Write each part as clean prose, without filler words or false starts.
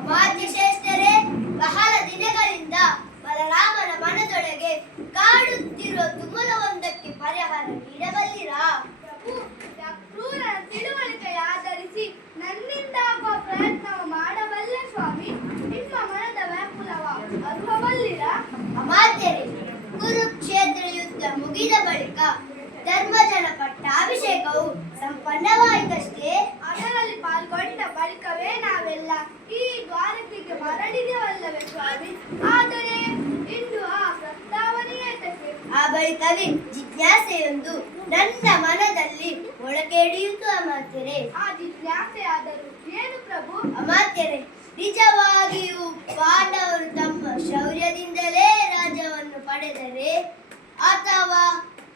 ಅಮಾತ್ಯ ಶ್ರೇಷ್ಠರೇ, ಬಹಳ ದಿನಗಳಿಂದ ಬಲರಾಮನ ಮನದೊಳಗೆ ಕಾಡುತ್ತಿರುವ ತುಮುಲವೊಂದಕ್ಕೆ ಪರಿಹಾರ ನೀಡಬಲ್ಲಿರಾ? ಕ್ರೂರನ ತಿಳುವಳಿಕೆ ಆಧರಿಸಿ ನನ್ನಿಂದ ಆಗುವ ಪ್ರಯತ್ನ ಮಾಡಬಲ್ಲೆ ಸ್ವಾಮಿ. ನಿಮ್ಮ ಮನದ ವ್ಯಾಕುಲವ ಅರುಹಬಲ್ಲಿರಾ? ಅಮಾತ್ಯರೇ, ಕುರುಕ್ಷೇತ್ರ ಯುದ್ಧ ಮುಗಿದ ಬಳಿಕ ಧರ್ಮಜನ ಪಟ್ಟಾಭಿಷೇಕವು ಸಂಪನ್ನವಾಯಿತಷ್ಟೇ. ಅದರಲ್ಲಿ ಪಾಲ್ಗೊಂಡ ಬಳಿಕವೇ ನಾವೆಲ್ಲ ಈ ದ್ವಾರಕೆಗೆ ಮರಳಿದೆವಲ್ಲವೇ ಸ್ವಾಮಿ. ಆದರೆ ಇಂದು ಆ ಪ್ರಸ್ತಾವನೆಯೇ ತಕ್ಕೆ. ಆ ಬಳಿಕವೇ ಜಿಜ್ಞಾಸೆಯೊಂದು ನನ್ನ ಮನದಲ್ಲಿ ಮೊಳಕೆಯೊಡೆಯಿತು ಅಮಾತ್ಯರೇ. ಆ ಜಿಜ್ಞಾಸೆಯಾದರೂ ಏನು ಪ್ರಭು? ಅಮಾತ್ಯರೇ, ನಿಜವಾಗಿಯೂ ಪಾಂಡವರು ತಮ್ಮ ಶೌರ್ಯದಿಂದಲೇ ರಾಜ್ಯವನ್ನು ಪಡೆದರೆ ಅಥವಾ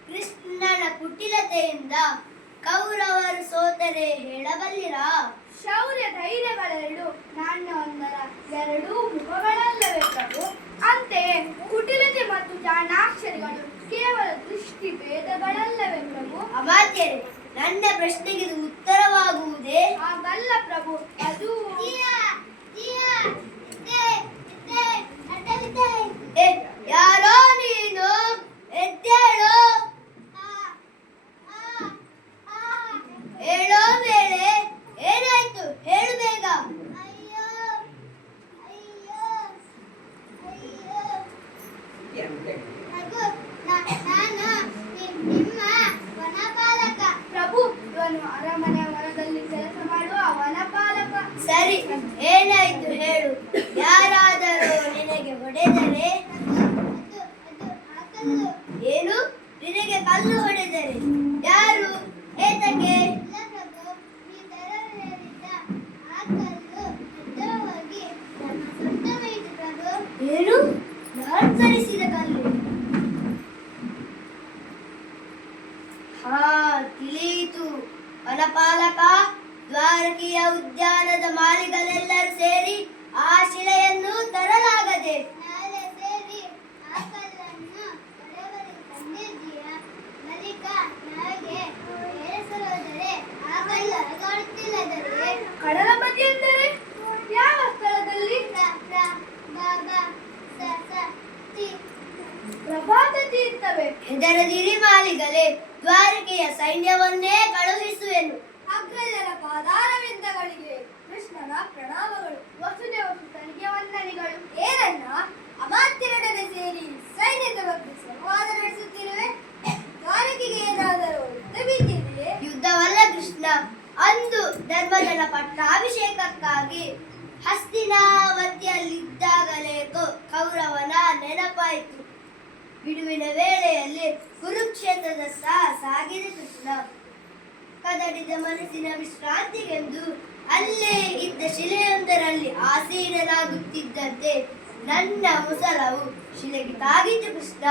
ಕೃಷ್ಣನ ಕುಟಿಲತೆಯಿಂದ ಕೌರವರು ಸೋತರೆ ಹೇಳಬಲ್ಲಿರಾ? ಶೌರ್ಯ ಧೈರ್ಯಗಳೆರಡು ನಾಣ್ಯವೊಂದರ ಎರಡೂ ಮುಖಗಳಲ್ಲವೇ ಪ್ರಭು. ಅಂತೆಯೇ ಕುಟಿಲತೆ ಮತ್ತು ಚಾಣಾಕ್ಷರಿಗಳು ಕೇವಲ ದೃಷ್ಟಿ ಭೇದಗಳಲ್ಲವೇ ಪ್ರಭು. ಅಮಾತ್ಯರೇ, ನನ್ನ ಪ್ರಶ್ನೆಗೆ ಇದು ಉತ್ತರವಾಗುವುದೇ? ಹಾಗಲ್ಲ ಪ್ರಭು, ಅದು ಯಾರೋ ನೀನು? ಎದ್ದೇಳು. ಹೇಳೋ ವೇಳೆ ಏನಾಯ್ತು? ಹೇಳು ಬೇಗ. ಪ್ರಭು, ಇವನು ಅರಮನೆ ವನದಲ್ಲಿ ಕೆಲಸ ಮಾಡುವ ವನಪಾಲಕ. ಸರಿ, ಏನಾಯ್ತು ಹೇಳು. ಯಾರಾದರೂ ನಿನಗೆ ಹೊಡೆದರೆ? ಏನು? ನಿನಗೆ ಕಲ್ಲು ಹೊಡೆದರೆ? ಯಾರು? ಏತಕ್ಕೆ? ಏನು? ಧರಿಸಿದ ಕಲ್ಲು? ಹಾ, ತಿಳಿಯಿತು. ವನಪಾಲಕ, ದ್ವಾರಕೆಯ ಉದ್ಯಾನದ ಮಾಲಿಗಳೆಲ್ಲರೂ ಸೇರಿ ಆ ಶಿಲೆಯನ್ನು ತರಲಾಗದೆ ಕಡಲ ಬದಿ ಎಂದರೆ ಯಾವ ಸ್ಥಳದಲ್ಲಿ? ಪ್ರಭಾತ ತೀರ್ಥವೇ? ಹೆದರದಿರಿ ಮಾಲಿಗಲೇ, ದ್ವಾರಕೆಯ ಸೈನ್ಯವನ್ನೇ ಕಳುಹಿಸುವೆನು. ಅಗ್ರಜರ ಪಾದಾರವಿಂದಗಳಿಗೆ ಕೃಷ್ಣನ ಪ್ರಣಾಮಗಳು. ವಸುದೇವ ಸುತನಿಗೆ ವಂದನೆಗಳು. ಏನನ್ನ ಅಮಾತ್ಯರೊಡನೆ ಸೇರಿ ಸೈನ್ಯದ ಬಗ್ಗೆ ಸಂವಾದ ನಡೆಸುತ್ತಿರುವೆ? ದ್ವಾರಕೆಗೆ ಏನಾದರೂ ಯುದ್ಧ ಬಿದ್ದಿದೆಯೇ? ಯುದ್ಧವಲ್ಲ ಕೃಷ್ಣ. ಅಂದು ಧರ್ಮಜನ ಪಟ್ಟಾಭಿಷೇಕಕ್ಕಾಗಿ ಹಸ್ತಿನಾವತಿಯಲ್ಲಿದ್ದಾಗಲೇ ಕೌರವನ ನೆನಪಾಯಿತು. ಬಿಡುವಿನ ವೇಳೆಯಲ್ಲಿ ಕುರುಕ್ಷೇತ್ರದತ್ತ ಸಾಗಿದ ಕೃಷ್ಣ ಕದಡಿದ ಮನಸ್ಸಿನ ವಿಶ್ರಾಂತಿಗೆಂದು ಅಲ್ಲೇ ಇದ್ದ ಶಿಲೆಯೊಂದರಲ್ಲಿ ಆಸೀನನಾಗುತ್ತಿದ್ದಂತೆ ನನ್ನ ಮುಸಲವು ಶಿಲೆಗೆ ತಾಗಿತು ಕೃಷ್ಣ.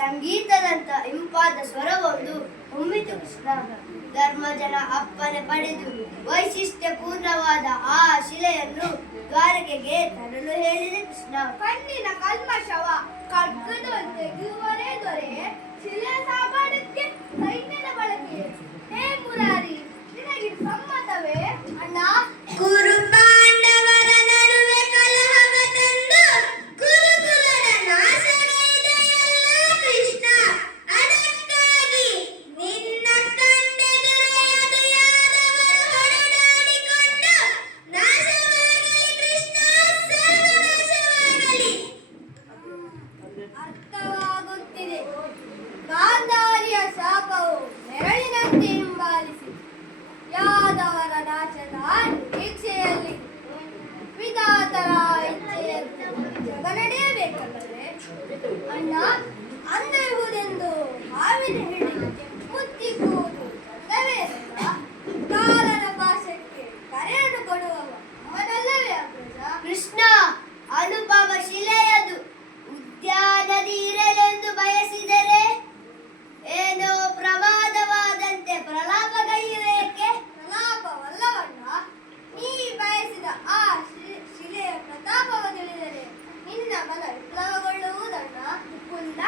ಸಂಗೀತದಂತ ಇಂಪಾದ ಸ್ವರವೊಂದು ಹೊಮ್ಮಿತು ಕೃಷ್ಣ. ಧರ್ಮಜನ ಅಪ್ಪನೆ ಪಡೆದು ವೈಶಿಷ್ಟ್ಯಪೂರ್ಣವಾದ ಆ ಶಿಲೆಯನ್ನು ದ್ವಾರಕೆಗೆ ತರಲು ಹೇಳಿದೆ ಕೃಷ್ಣ. ಕಣ್ಣಿನ ಕಲ್ಮಶವ ಖಡ್ಗದಲ್ಲಿ ತೆಗೆಯುವರೇ ದೊರೆ, ಶಿಲೆಯ ಸಾಗಾಟಕ್ಕೆ ಸೈನ್ಯದ ಬಳಕೆ. ಹೇ ಮುರಾರಿ, ನಿನಗೆ ಸಮ್ಮತವೇ? ಅಣ್ಣ, ಕುರು ಪಾಂಡವರ ನಡುವೆ ಕಲಹವ ತಂದು ಕುರುಕುಲದ ನಾಶಗೈದೆಯಲ್ಲ ಕೃಷ್ಣ. ಅದಕ್ಕಾಗಿ ನಿನ್ನ ತಂದೆದುರೆಯದು ಯಾದವರು ಹೊಡೆದಾಡಿಕೊಂಡು ನಾಶವಾಗಲಿ ಕೃಷ್ಣ, ಸರ್ವನಾಶವಾಗಲಿ. ಅರ್ಥವಾಗುತ್ತಿದೆ. ಗಾಂಧಾರಿಯ ಶಾಪವು ನೆರಳಿನಂತೆ ಹಿಂಬಾಲಿಸಿ ಯಾದವರ ನಾಶದ ನಿರೀಕ್ಷೆಯಲ್ಲಿ ವಿಧಾತರ ಇಚ್ಛೆಯಂತೆ ಜಗ ನಡೆಯಬೇಕಲ್ಲವೇ? ಅಣ್ಣ, ಅಂದಿರುವುದೆಂದು ಹಾವಿನ ಹಿಡಿದು ಮುತ್ತಿಗುವುದು ಚಂದವೇ ಅಲ್ಲ? ಕಾಲನ ಪಾಶಕ್ಕೆ ಕರೆಯನ್ನು ಕೊಡುವವ ಅವನಲ್ಲವೇ ಅಗ್ರಜ? ಕೃಷ್ಣ, ಅನುಭವ ಶಿಲೆಯದು. ಉದ್ಯಾನದಿ ಇರಲೆಂದು ಬಯಸಿದರೆ ಏನೋ ಪ್ರಮಾದವಾದಂತೆ ಪ್ರಲಾಪಗೈಯುವೇಕೆ? ಪ್ರಲಾಪವಲ್ಲವಣ್ಣ, ನೀ ಬಯಸಿದ ಆ ಶಿಲೆಯ ಪ್ರತಾಪವ ತಿಳಿದರೆ ನಿನ್ನ ಮನ ವಿಪ್ಲವಗೊಳ್ಳುವುದಣ್ಣ. ಮುಕುಂದ,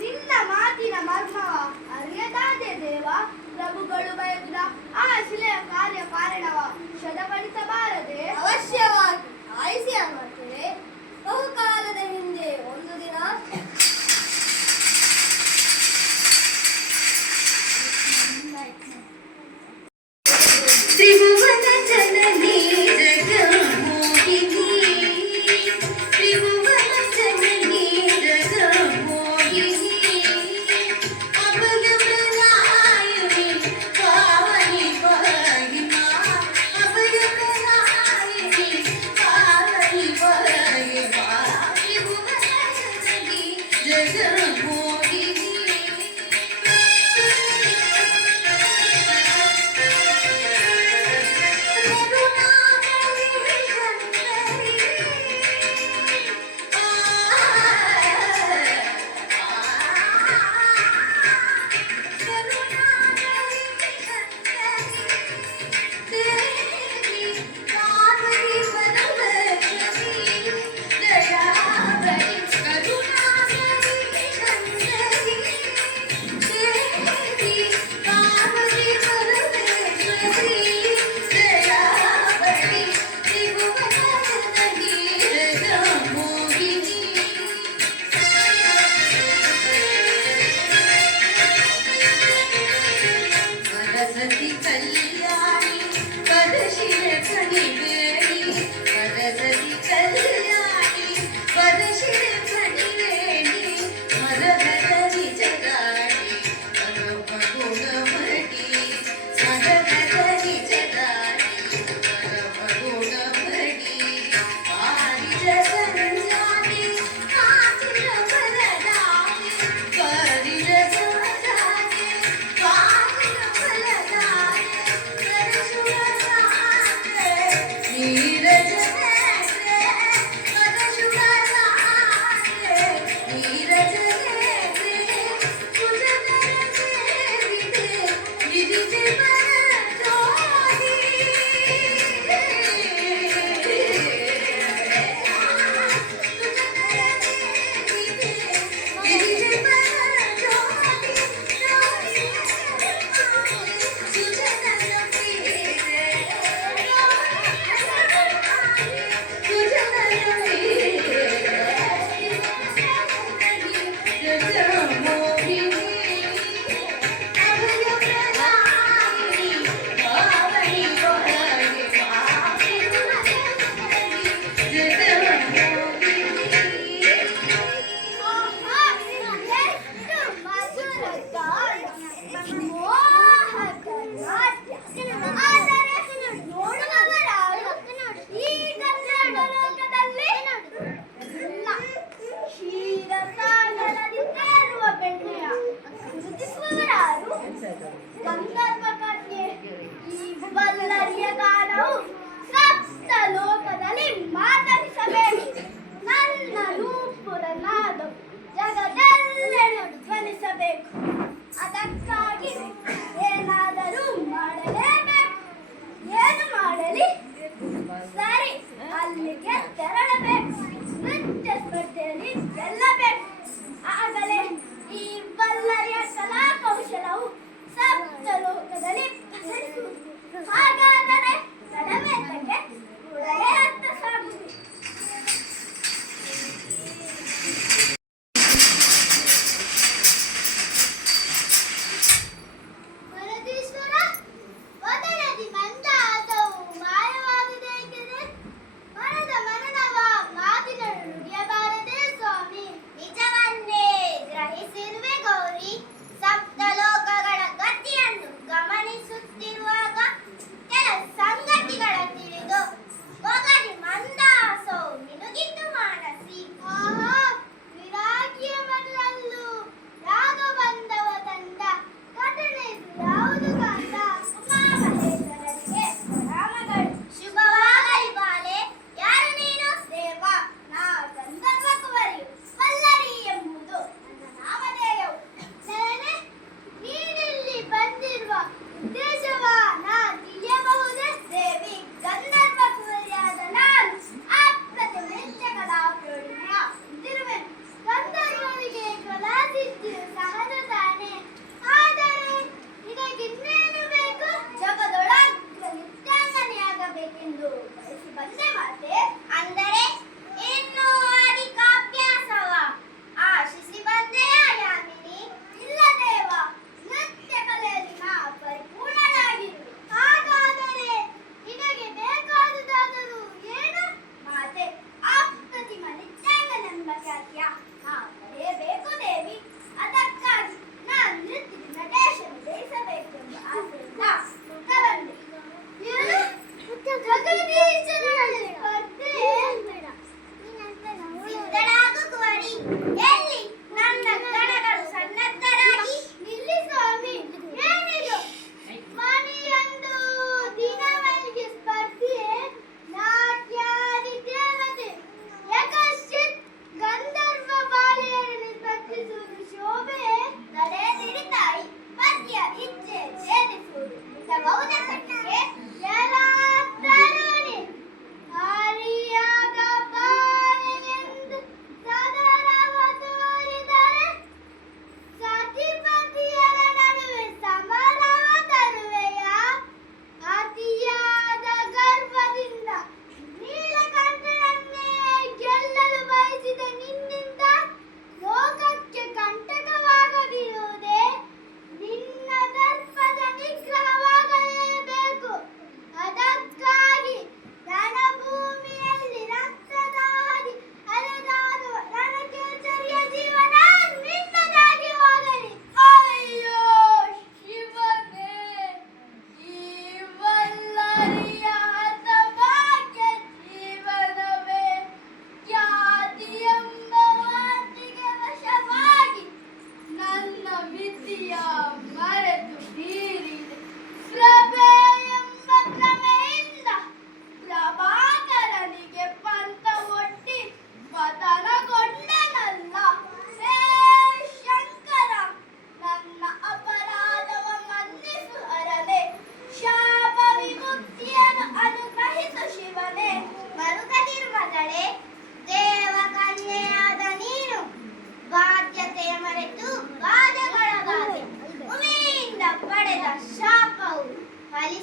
ನಿನ್ನ ಮಾತಿನ ಮರ್ಮವ ಅರಿಯದಾದೆ ದೇವ. ಪ್ರಭುಗಳು ಬಯಸಿದ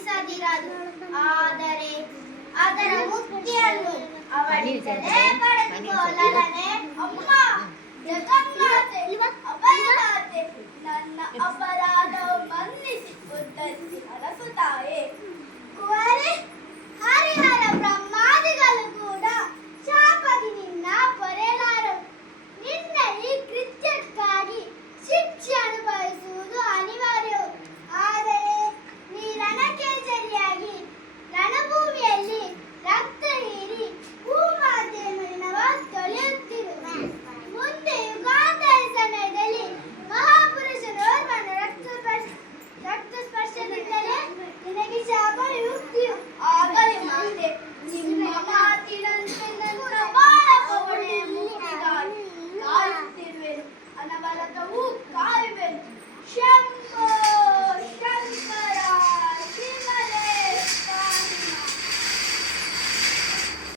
ಸಾಧಿಸದಿರದು. ಆದರೆ ಅದರ ಮುಕ್ತಿಯನ್ನು ಅವಳಿಂದಲೇ ಪಡೆದುಕೊಳ್ಳಲನೆ. ಅಮ್ಮ, ಜಗನ್ಮಾತೆ, ಅಭಯದಾತೆ, ನನ್ನ ಅಪರಾಧ ಮನ್ನಿಸಿ ಉದ್ಧರಿಸಿ ಹರಸು ತಾಯೇ. ಕುವರೇ,